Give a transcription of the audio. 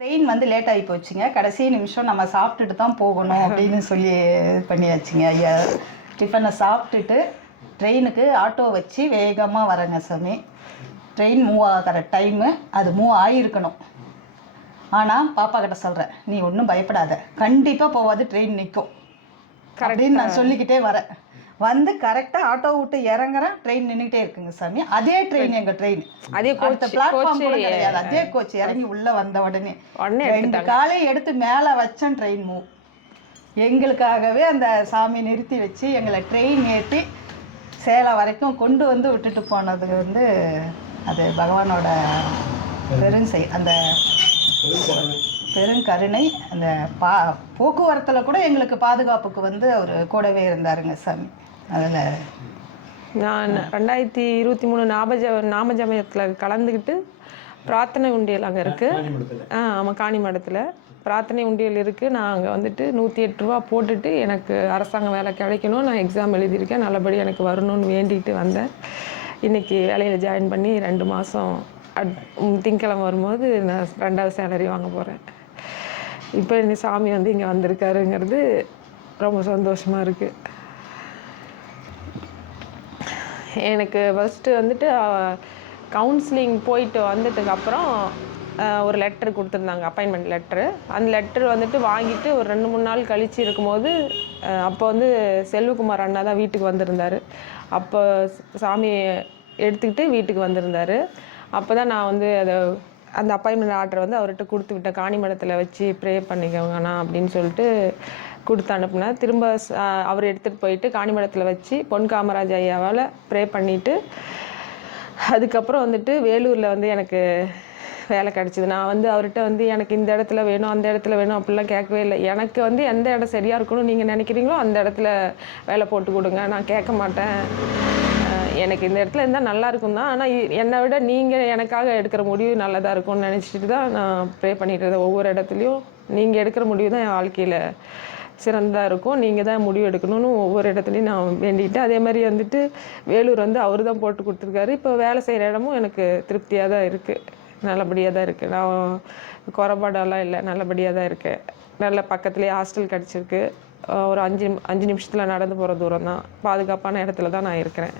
Train வந்து late ஆகி போச்சுங்க. கடைசி நிமிஷம் நம்ம சாப்பிட்டுட்டு தான் போகணும் அப்படின்னு சொல்லி இது பண்ணியாச்சுங்க. ஐயா டிஃபனை சாப்பிட்டுட்டு ட்ரெயினுக்கு ஆட்டோ வச்சு வேகமாக வரேங்க சாமி. ட்ரெயின் மூவ் ஆகிற டைமு அது மூவ் ஆகியிருக்கணும். ஆனால் பாப்பா கிட்ட சொல்கிறேன், நீ ஒன்றும் பயப்படாத, கண்டிப்பாக போகாது, ட்ரெயின் நிற்கும் அப்படின்னு நான் சொல்லிக்கிட்டே வரேன். வந்து கரெக்டாக ஆட்டோ விட்டு இறங்குறேன், ட்ரெயின் நின்றுட்டே இருக்குங்க சாமி. அதே ட்ரெயின், எங்கள் ட்ரெயின் அதே கோச், பிளாட்ஃபார்ம் கூட கிடையாது, அதே கோச். இறங்கி உள்ளே வந்த உடனே 2 காலையும் எடுத்து மேலே வச்சேன், ட்ரெயின் மூவ். எங்களுக்காகவே அந்த சாமி நிறுத்தி வச்சு எங்களை ட்ரெயின் ஏற்றி சேலம் வரைக்கும் கொண்டு வந்து விட்டுட்டு போனது வந்து அது பகவானோட அந்த பெருங்கருணை. அந்த போக்குவரத்தில் கூட எங்களுக்கு பாதுகாப்புக்கு வந்து அவர் கூடவே இருந்தாருங்க சாமி. அதில் நான் 2023 நாமஜமயத்தில் கலந்துக்கிட்டு பிரார்த்தனை உண்டியல் அங்கே இருக்குது. ஆமாம், காணிமடத்தில் பிரார்த்தனை உண்டியல் இருக்குது. நான் அங்கே வந்துட்டு 108 ரூபா போட்டுட்டு எனக்கு அரசாங்க வேலை கிடைக்கணும், நான் எக்ஸாம் எழுதியிருக்கேன், நல்லபடி எனக்கு வரணும்னு வேண்டிகிட்டு வந்தேன். இன்றைக்கி வேலையில் ஜாயின் பண்ணி 2 மாதம் திங்கக்கிழமை வரும்போது நான் 2வது சேலரி வாங்க போகிறேன். இப்போ இந்த சாமி வந்து இங்கே வந்திருக்காருங்கிறது ரொம்ப சந்தோஷமாக இருக்குது. எனக்கு ஃபஸ்ட்டு வந்துட்டு கவுன்சிலிங் போயிட்டு வந்துட்டுக்கப்புறம் ஒரு லெட்ரு கொடுத்துருந்தாங்க, அப்பாயின்மெண்ட் லெட்ரு. அந்த லெட்ரு வந்துட்டு வாங்கிட்டு ஒரு 2-3 நாள் கழித்து இருக்கும்போது அப்போ வந்து செல்வகுமார் அண்ணா தான் வீட்டுக்கு வந்திருந்தார். அப்போ சாமி எடுத்துக்கிட்டு வீட்டுக்கு வந்திருந்தார். அப்போ தான் நான் வந்து அந்த அப்பாயின்மெண்ட் ஆர்டரை வந்து அவர்கிட்ட கொடுத்து விட்டேன். காணிமடத்தில் வச்சு ப்ரே பண்ணிக்கோங்கண்ணா அப்படின்னு சொல்லிட்டு கொடுத்து அனுப்புனேன். திரும்ப அவர் எடுத்துகிட்டு போயிட்டு காணிமடத்தில் வச்சு பொன் காமராஜ் ஐயாவால் ப்ரே பண்ணிவிட்டு அதுக்கப்புறம் வந்துட்டு வேலூரில் வந்து எனக்கு வேலை கிடச்சிது. நான் வந்து அவர்கிட்ட வந்து எனக்கு இந்த இடத்துல வேணும், அந்த இடத்துல வேணும் அப்படிலாம் கேட்கவே இல்லை. எனக்கு வந்து எந்த இடம் சரியாக இருக்கணும்னு நீங்கள் நினைக்கிறீங்களோ அந்த இடத்துல வேலை போட்டு கொடுங்க, நான் கேட்க மாட்டேன். எனக்கு இந்த இடத்துல இருந்தால் நல்லா இருக்கும் தான், ஆனால் என்னை விட நீங்கள் எனக்காக எடுக்கிற முடிவு நல்லதாக இருக்கும்னு நினச்சிட்டு தான் நான் ப்ரே பண்ணிட்டு இருந்தேன். ஒவ்வொரு இடத்துலையும் நீங்கள் எடுக்கிற முடிவு தான் என் வாழ்க்கையில் சிறந்ததாக இருக்கும், நீங்கள் தான் முடிவு எடுக்கணும்னு ஒவ்வொரு இடத்துலையும் நான் வேண்டிக்கிட்டேன். அதே மாதிரி வந்துட்டு வேலூர் வந்து அவர் தான் போட்டு கொடுத்துருக்காரு. இப்போ வேலை செய்கிற இடமும் எனக்கு திருப்தியாக தான் இருக்குது, நல்லபடியாக தான் இருக்குது. நான் குறைபாடெல்லாம் இல்லை, நல்லபடியாக தான் இருக்கேன். நல்ல பக்கத்துலேயே ஹாஸ்டல் கிடச்சிருக்கு. ஒரு 5 நிமிஷத்தில் நடந்து போகிற தூரம் தான், பாதுகாப்பான இடத்துல தான் நான் இருக்கிறேன்.